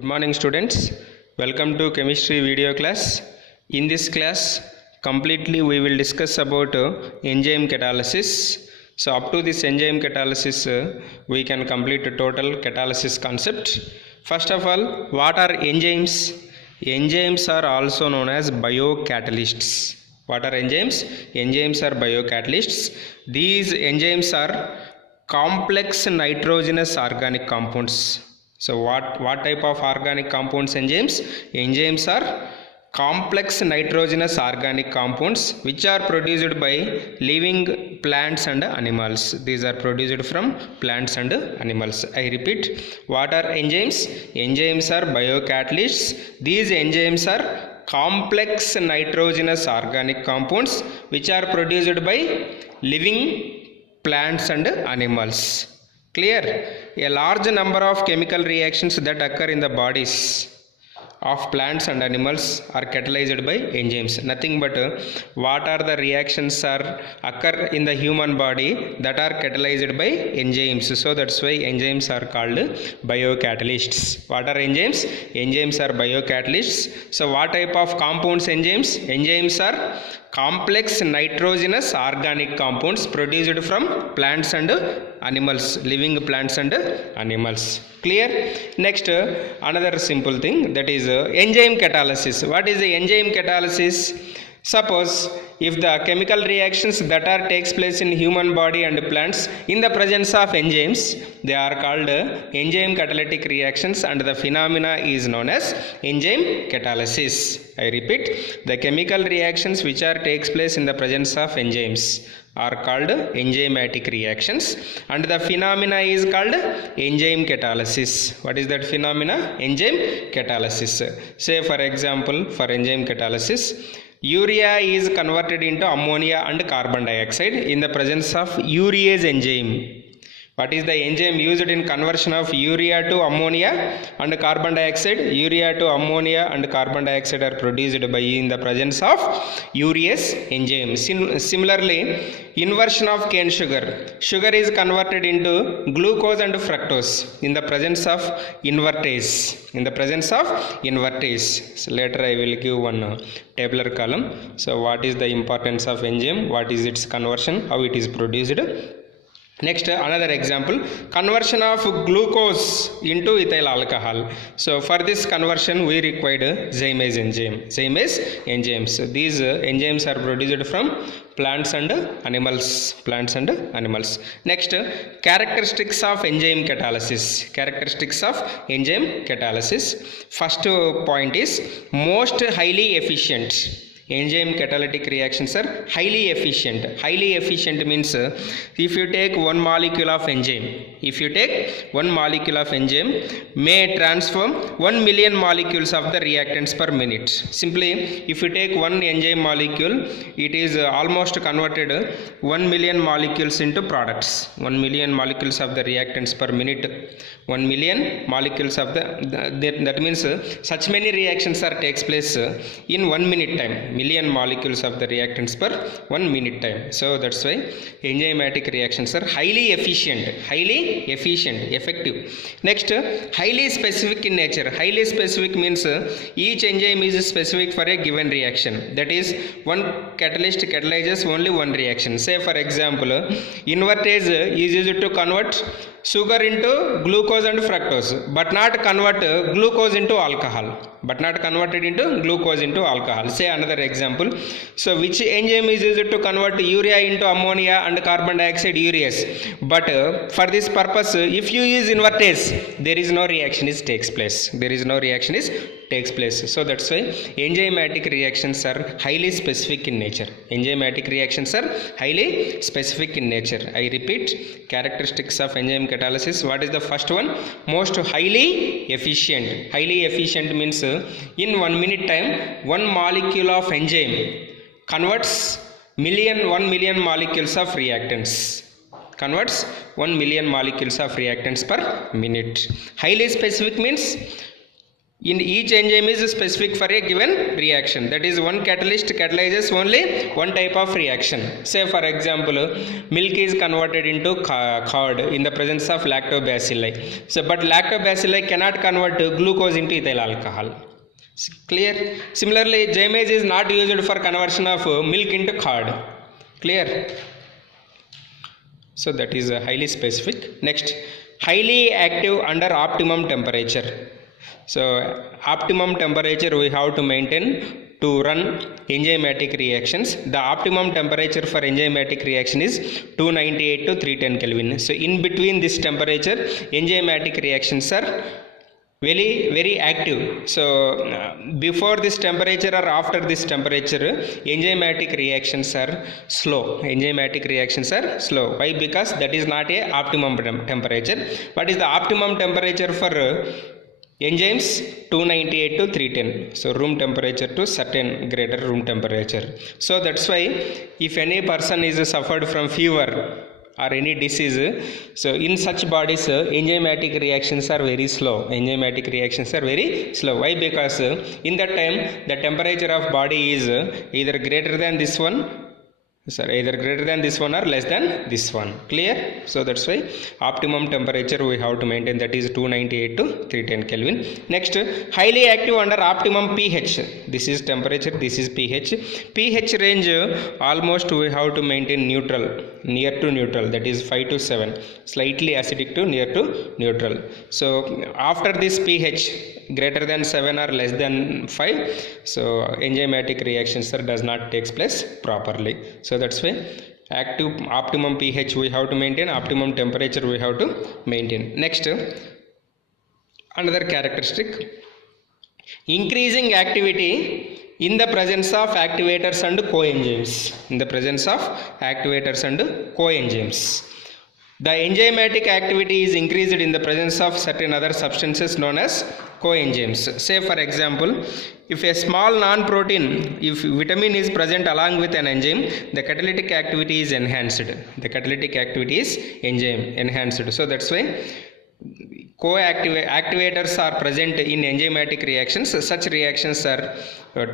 Good morning students, welcome to chemistry video class. In this class completely we will discuss about enzyme catalysis. So up to this enzyme catalysis we can complete the total catalysis concept. First of all, what are enzymes? Enzymes are also known as biocatalysts. What are enzymes? Enzymes are biocatalysts. These enzymes are complex nitrogenous organic compounds. So what type of organic compounds enzymes? Enzymes are complex nitrogenous organic compounds which are produced by living plants and animals. These are produced from plants and animals. I repeat, what are enzymes? Enzymes are biocatalysts. These enzymes are complex nitrogenous organic compounds which are produced by living plants and animals. Clear? A large number of chemical reactions that occur in the bodies of plants and animals are catalyzed by enzymes. Nothing but what are the reactions are occur in the human body that are catalyzed by enzymes. So that's why enzymes are called biocatalysts. What are enzymes? Enzymes are biocatalysts. So what type of compounds enzymes? Enzymes are complex nitrogenous organic compounds produced from plants and animals, living plants and animals. Clear? Next, another simple thing, that is enzyme catalysis. What is the enzyme catalysis? Suppose if the chemical reactions that are takes place in human body and plants in the presence of enzymes, they are called enzyme catalytic reactions and the phenomena is known as enzyme catalysis. I repeat, the chemical reactions which are takes place in the presence of enzymes are called enzymatic reactions and the phenomena is called enzyme catalysis. What is that phenomena? Enzyme catalysis. Say for example, for enzyme catalysis, urea is converted into ammonia and carbon dioxide in the presence of urease enzyme. What is the enzyme used in conversion of urea to ammonia and carbon dioxide? Urea to ammonia and carbon dioxide are produced by in the presence of urease enzyme. Similarly, inversion of cane sugar. Sugar is converted into glucose and fructose in the presence of invertase. In the presence of invertase. So later I will give one tabular column. So what is the importance of enzyme? What is its conversion? How it is produced? Next, another example, conversion of glucose into ethyl alcohol. So for this conversion we required zymase enzyme. Zymase enzymes. These enzymes are produced from plants and animals. Plants and animals. Next, characteristics of enzyme catalysis. Characteristics of enzyme catalysis. First point is most highly efficient. Enzyme catalytic reactions are highly efficient. Highly efficient means if you take one molecule of enzyme, may transform 1 million molecules of the reactants per minute. Simply, if you take one enzyme molecule, it is almost converted 1 million molecules into products. 1 million molecules of the reactants per minute. 1 million molecules of that means such many reactions are takes place in 1 minute time. Million molecules of the reactants per 1 minute time. So that's why enzymatic reactions are highly efficient, effective. Next, highly specific in nature. Highly specific means each enzyme is specific for a given reaction. That is, one catalyst catalyzes only one reaction. Say for example, invertase is used to convert sugar into glucose and fructose, but not convert glucose into alcohol. Say another example. So which enzyme is used to convert urea into ammonia and carbon dioxide? Urease. But for this purpose, if you use invertase, there is no reaction takes place. So that's why enzymatic reactions are highly specific in nature. I repeat, characteristics of enzyme catalysis. What is the first one? Most highly efficient. Highly efficient means in 1 minute time, one molecule of enzyme converts 1 million molecules of reactants. Converts 1 million molecules of reactants per minute. Highly specific means In each enzyme is specific for a given reaction. That is, one catalyst catalyzes only one type of reaction. Say for example, milk is converted into curd in the presence of lactobacilli. So but lactobacilli cannot convert glucose into ethyl alcohol. Clear? Similarly, Jamase is not used for conversion of milk into curd. Clear? So that is highly specific. Next, highly active under optimum temperature. So optimum temperature we have to maintain to run enzymatic reactions. The optimum temperature for enzymatic reaction is 298 to 310 Kelvin. So in between this temperature, enzymatic reactions are very active. So before this temperature or after this temperature, enzymatic reactions are slow. Enzymatic reactions are slow. Why? Because that is not a optimum temperature. What is the optimum temperature for enzymes? 298 to 310. So room temperature to certain greater room temperature. So that's why if any person is suffered from fever or any disease, so in such bodies enzymatic reactions are very slow. Enzymatic reactions are very slow. Why? Because in that time the temperature of body is either greater than this one, either greater than this one or less than this one. Clear? So that's why optimum temperature we have to maintain, that is 298 to 310 Kelvin. Next, highly active under optimum pH. This is temperature, this is pH. pH range almost we have to maintain neutral, near to neutral, that is 5 to 7, slightly acidic to near to neutral. So after this pH greater than 7 or less than 5, so enzymatic reactions does not takes place properly. So that's why active optimum pH we have to maintain, optimum temperature we have to maintain. Next, another characteristic, increasing activity in the presence of activators and coenzymes. In the presence of activators and coenzymes, the enzymatic activity is increased in the presence of certain other substances known as coenzymes. Say for example, if a small non-protein, if vitamin is present along with an enzyme, the catalytic activity is enhanced. The catalytic activity is enzyme enhanced. So that's why activators are present in enzymatic reactions. Such reactions are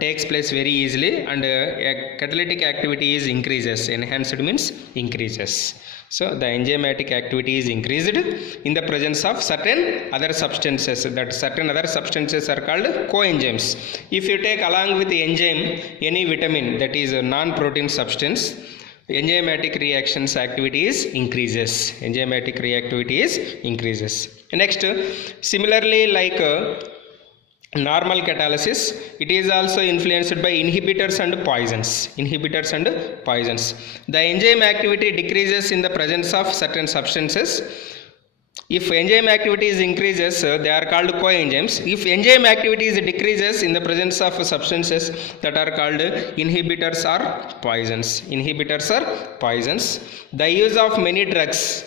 takes place very easily, and catalytic activity is increases. Enhanced means increases. So the enzymatic activity is increased in the presence of certain other substances. That certain other substances are called coenzymes. If you take along with the enzyme any vitamin, that is a non-protein substance, enzymatic reactions activity is increases. Enzymatic reactivity is increases. Next, similarly, like normal catalysis, it is also influenced by inhibitors and poisons. Inhibitors and poisons. The enzyme activity decreases in the presence of certain substances. If enzyme activity is increases, they are called coenzymes. If enzyme activity is decreases in the presence of substances, that are called inhibitors or poisons. Inhibitors or poisons. The use of many drugs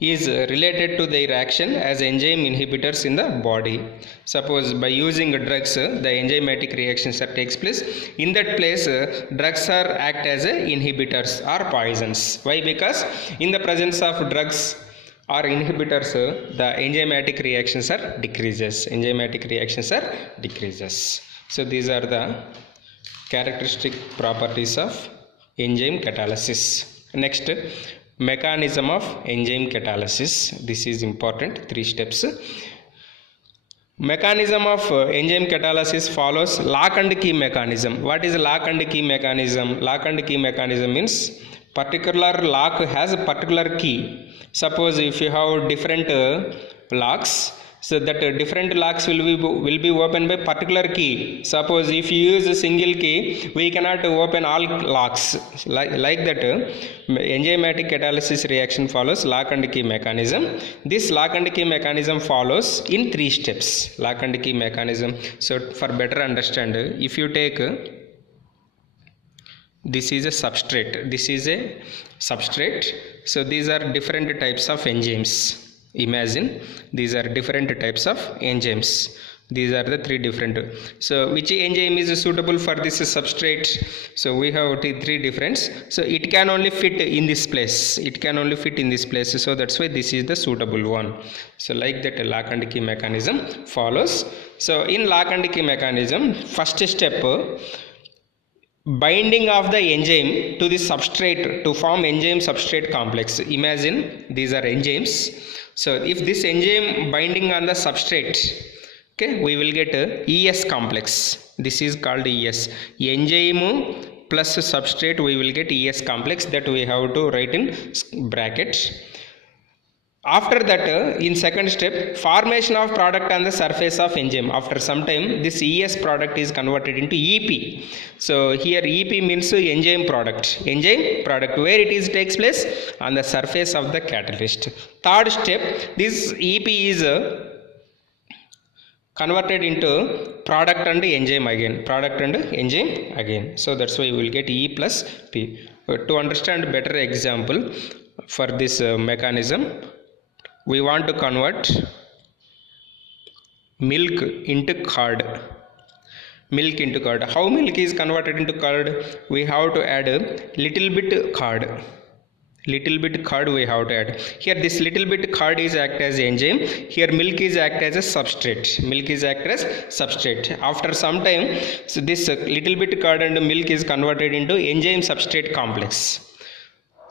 is related to their action as enzyme inhibitors in the body. Suppose by using drugs, the enzymatic reactions that takes place. In that place, drugs are act as inhibitors or poisons. Why? Because in the presence of drugs or inhibitors, the enzymatic reactions are decreases. Enzymatic reactions are decreases. So these are the characteristic properties of enzyme catalysis. Next, mechanism of enzyme catalysis. This is important, 3 steps. Mechanism of enzyme catalysis follows lock and key mechanism. What is lock and key mechanism? Lock and key mechanism means particular lock has a particular key. Suppose if you have different locks, so that different locks will be opened by particular key. Suppose if you use a single key, we cannot open all locks. Like that, enzymatic catalysis reaction follows lock and key mechanism. This lock and key mechanism follows in 3 steps. Lock and key mechanism. So for better understand, if you take this is a substrate, this is a substrate. So these are different types of enzymes. Imagine these are different types of enzymes. These are the three different. So which enzyme is suitable for this substrate? So we have three different. So it can only fit in this place. It can only fit in this place. So that's why this is the suitable one. So like that, lock and key mechanism follows. So in lock and key mechanism, first step, binding of the enzyme to the substrate to form enzyme substrate complex. Imagine these are enzymes. So if this enzyme binding on the substrate, okay, we will get ES complex. This is called ES. Enzyme plus substrate, we will get ES complex, that we have to write in brackets. After that, in second step, formation of product on the surface of enzyme. After some time, this ES product is converted into EP. So here EP means enzyme product. Enzyme product, where it is takes place on the surface of the catalyst. Third step, this EP is converted into product and enzyme again. Product and enzyme again. So that's why we will get E plus P. To understand better example for this mechanism, we want to convert milk into curd. Milk into curd. How milk is converted into curd? We have to add a little bit curd. Little bit curd we have to add. Here this little bit curd is act as enzyme. Here milk is act as a substrate. Milk is act as substrate. After some time, so this little bit curd and milk is converted into enzyme substrate complex.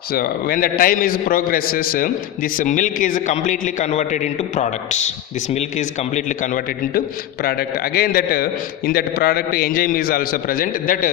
So when the time is progresses, this milk is completely converted into product. This milk is completely converted into product. Again that in that product enzyme is also present. That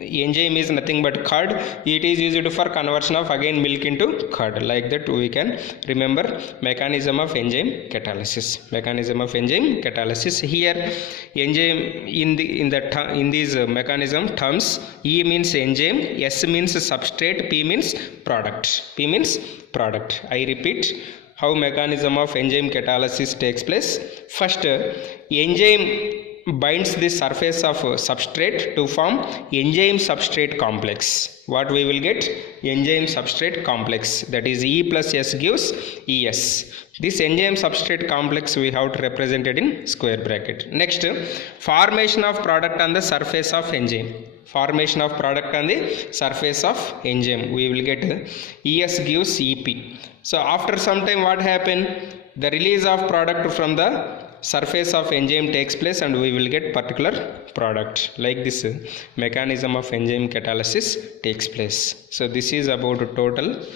enzyme is nothing but curd. It is used for conversion of again milk into curd. Like that we can remember mechanism of enzyme catalysis. Mechanism of enzyme catalysis. Here enzyme in these mechanism terms, E means enzyme, S means substrate, P means product. P means product. I repeat how mechanism of enzyme catalysis takes place. First, enzyme binds the surface of substrate to form enzyme substrate complex. What we will get? Enzyme substrate complex, that is E plus S gives ES. This enzyme substrate complex we have to represent it in square bracket. Next, formation of product on the surface of enzyme. Formation of product on the surface of enzyme, we will get ES gives EP. So after some time what happen? The release of product from the surface of enzyme takes place and we will get particular product. Like this mechanism of enzyme catalysis takes place. So this is about total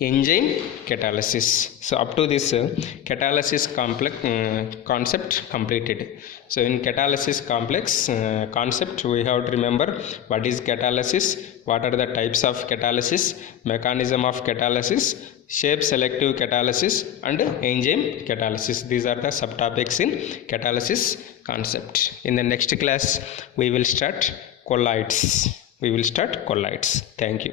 enzyme catalysis. So up to this catalysis complex concept completed. So in catalysis complex concept, we have to remember what is catalysis, what are the types of catalysis, mechanism of catalysis, shape selective catalysis and enzyme catalysis. These are the subtopics in catalysis concept. In the next class we will start colloids. Thank you.